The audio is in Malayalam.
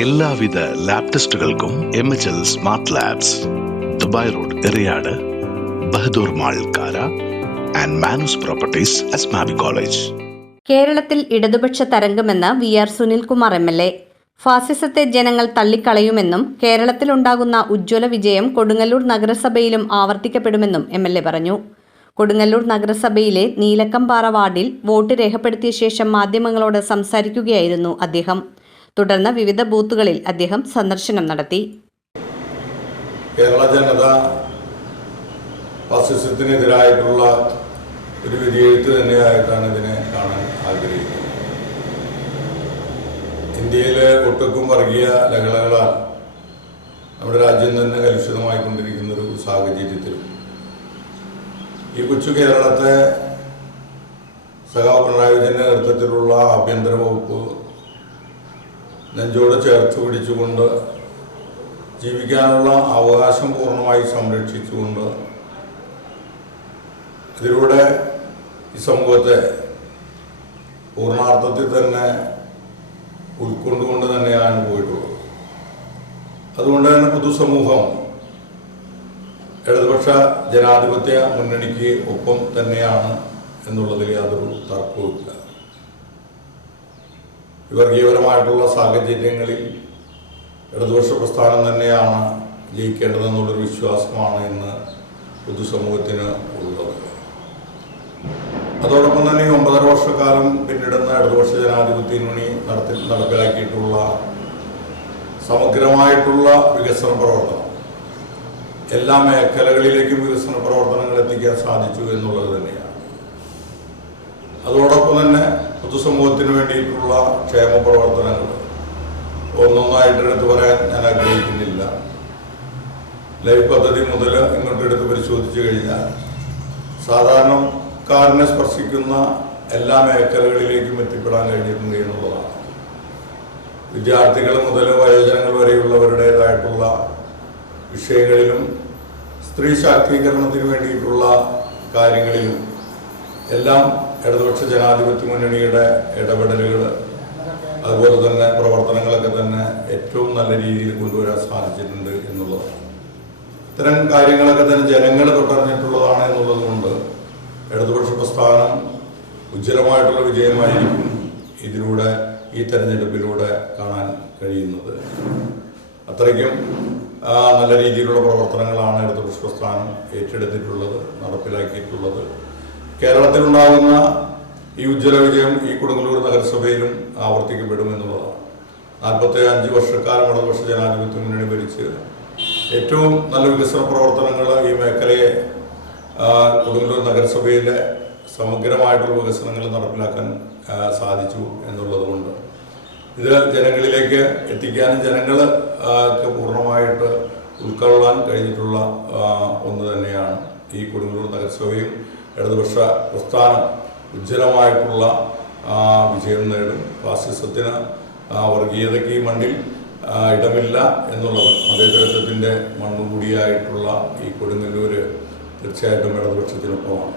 എല്ലാവിധ ലാബ് ടെസ്റ്റുകൾക്കും MHL smart labs, Dubai road, Eriyad, Bahadur mall, Kara and Manus properties, Asmabi college. കേരളത്തിൽ ഇടതുപക്ഷ തരംഗമെന്ന് VR സുനിൽകുമാർ MLA. ഫാസിസത്തെ ജനങ്ങൾ തള്ളിക്കളയുമെന്നും കേരളത്തിലുണ്ടാകുന്ന ഉജ്ജ്വല വിജയം കൊടുങ്ങല്ലൂർ നഗരസഭയിലും ആവർത്തിക്കപ്പെടുമെന്നും MLA പറഞ്ഞു. കൊടുങ്ങല്ലൂർ നഗരസഭയിലെ നീലക്കംപാറ വാർഡിൽ വോട്ട് രേഖപ്പെടുത്തിയ ശേഷം മാധ്യമങ്ങളോട് സംസാരിക്കുകയായിരുന്നു അദ്ദേഹം. തുടർന്ന് വിവിധ ബൂത്തുകളിൽ അദ്ദേഹം സന്ദർശനം നടത്തി. കേരള ജനത ഫാസിസത്തിനെതിരായിട്ടുള്ള ഒരു വിധിയെഴുത്ത് തന്നെയായിട്ടാണ് ഇതിനെ കാണാൻ ആഗ്രഹിക്കുന്നത്. ഇന്ത്യയിലെ ഒട്ടുക്കും വർഗീയ ലഹളകളാൽ നമ്മുടെ രാജ്യം തന്നെ കലുഷിതമായിക്കൊണ്ടിരിക്കുന്നൊരു സാഹചര്യത്തിൽ ഈ കൊച്ചു കേരളത്തെ സഖാവ് പിണറായി വിജയന്റെ നേതൃത്വത്തിലുള്ള ആഭ്യന്തര വകുപ്പ് നെഞ്ചോട് ചേർത്ത് പിടിച്ചുകൊണ്ട് ജീവിക്കാനുള്ള അവകാശം പൂർണ്ണമായി സംരക്ഷിച്ചുകൊണ്ട് ഇതിലൂടെ ഈ സമൂഹത്തെ പൂർണ്ണാർത്ഥത്തിൽ തന്നെ ഉൾക്കൊണ്ടുകൊണ്ട് തന്നെയാണ് പോയിട്ടുള്ളത്. അതുകൊണ്ട് തന്നെ പൊതുസമൂഹം ഇടതുപക്ഷ ജനാധിപത്യ മുന്നണിക്ക് ഒപ്പം തന്നെയാണ് എന്നുള്ളതിൽ യാതൊരു തർക്കവുമില്ല. വർഗീയപരമായിട്ടുള്ള സാഹചര്യങ്ങളിൽ ഇടതുപക്ഷ പ്രസ്ഥാനം തന്നെയാണ് ജയിക്കേണ്ടതെന്നുള്ളൊരു വിശ്വാസമാണ് ഇന്ന് പൊതുസമൂഹത്തിന് ഉള്ളത്. അതോടൊപ്പം തന്നെ 9.5 വർഷക്കാലം പിന്നിടുന്ന ഇടതുപക്ഷ ജനാധിപത്യ മുന്നണി നടപ്പിലാക്കിയിട്ടുള്ള സമഗ്രമായിട്ടുള്ള വികസന പ്രവർത്തനം, എല്ലാ മേഖലകളിലേക്കും വികസന പ്രവർത്തനങ്ങൾ എത്തിക്കാൻ സാധിച്ചു എന്നുള്ളത് തന്നെയാണ്. അതോടൊപ്പം തന്നെ പൊതുസമൂഹത്തിന് വേണ്ടിയിട്ടുള്ള ക്ഷേമ പ്രവർത്തനങ്ങൾ ഒന്നൊന്നായിട്ട് എടുത്തു പറയാൻ ഞാൻ ആഗ്രഹിക്കുന്നില്ല. ലൈഫ് പദ്ധതി മുതൽ ഇങ്ങോട്ട് എടുത്ത് പരിശോധിച്ചു കഴിഞ്ഞാൽ സാധാരണക്കാരനെ സ്പർശിക്കുന്ന എല്ലാ മേഖലകളിലേക്കും എത്തിപ്പെടാൻ കഴിഞ്ഞിട്ടുണ്ട് എന്നുള്ളതാണ്. വിദ്യാർത്ഥികൾ മുതൽ വയോജനങ്ങൾ വരെയുള്ളവരുടേതായിട്ടുള്ള വിഷയങ്ങളിലും സ്ത്രീ ശാക്തീകരണത്തിന് വേണ്ടിയിട്ടുള്ള കാര്യങ്ങളിലും എല്ലാം ഇടതുപക്ഷ ജനാധിപത്യ മുന്നണിയുടെ ഇടപെടലുകൾ, അതുപോലെ തന്നെ പ്രവർത്തനങ്ങളൊക്കെ തന്നെ ഏറ്റവും നല്ല രീതിയിൽ കൊണ്ടുവരാൻ സാധിച്ചിട്ടുണ്ട് എന്നുള്ളതാണ്. ഇത്തരം കാര്യങ്ങളൊക്കെ തന്നെ ജനങ്ങൾ തൊട്ടറിഞ്ഞിട്ടുള്ളതാണ് എന്നുള്ളത് കൊണ്ട് ഇടതുപക്ഷ പ്രസ്ഥാനം ഉജ്ജ്വലമായിട്ടുള്ള വിജയമായിരിക്കും ഇതിലൂടെ, ഈ തെരഞ്ഞെടുപ്പിലൂടെ കാണാൻ കഴിയുന്നത്. അത്രയ്ക്കും നല്ല രീതിയിലുള്ള പ്രവർത്തനങ്ങളാണ് ഇടതുപക്ഷ പ്രസ്ഥാനം ഏറ്റെടുത്തിട്ടുള്ളത്, നടപ്പിലാക്കിയിട്ടുള്ളത്. കേരളത്തിലുണ്ടാകുന്ന ഈ ഉജ്ജ്വല വിജയം ഈ കൊടുങ്ങല്ലൂർ നഗരസഭയിലും ആവർത്തിക്കപ്പെടുമെന്നുള്ളതാണ്. 45 വർഷക്കാലം ഇടതുപക്ഷ ജനാധിപത്യ മുന്നണി ഭരിച്ച് ഏറ്റവും നല്ല വികസന പ്രവർത്തനങ്ങൾ ഈ മേഖലയെ കൊടുങ്ങല്ലൂർ നഗരസഭയിലെ സമഗ്രമായിട്ടുള്ള വികസനങ്ങൾ നടപ്പിലാക്കാൻ സാധിച്ചു എന്നുള്ളതുകൊണ്ട് ഇത് ജനങ്ങളിലേക്ക് എത്തിക്കാനും ജനങ്ങൾക്ക് പൂർണ്ണമായിട്ട് ഉൾക്കൊള്ളാൻ കഴിഞ്ഞിട്ടുള്ള ഒന്ന് തന്നെയാണ്. ഈ കൊടുങ്ങല്ലൂർ നഗരസഭയും ഇടതുപക്ഷ പ്രസ്ഥാനം ഉജ്ജ്വലമായിട്ടുള്ള വിജയം നേടും. ഫാസിസത്തിന്, വർഗീയതയ്ക്ക് ഈ മണ്ണിൽ ഇടമില്ല എന്നുള്ളത് മതേതരത്വത്തിൻ്റെ മണ്ണുകൂടിയായിട്ടുള്ള ഈ കൊടുങ്ങല്ലൂർ തീർച്ചയായിട്ടും ഇടതുപക്ഷത്തിനൊപ്പമാണ്.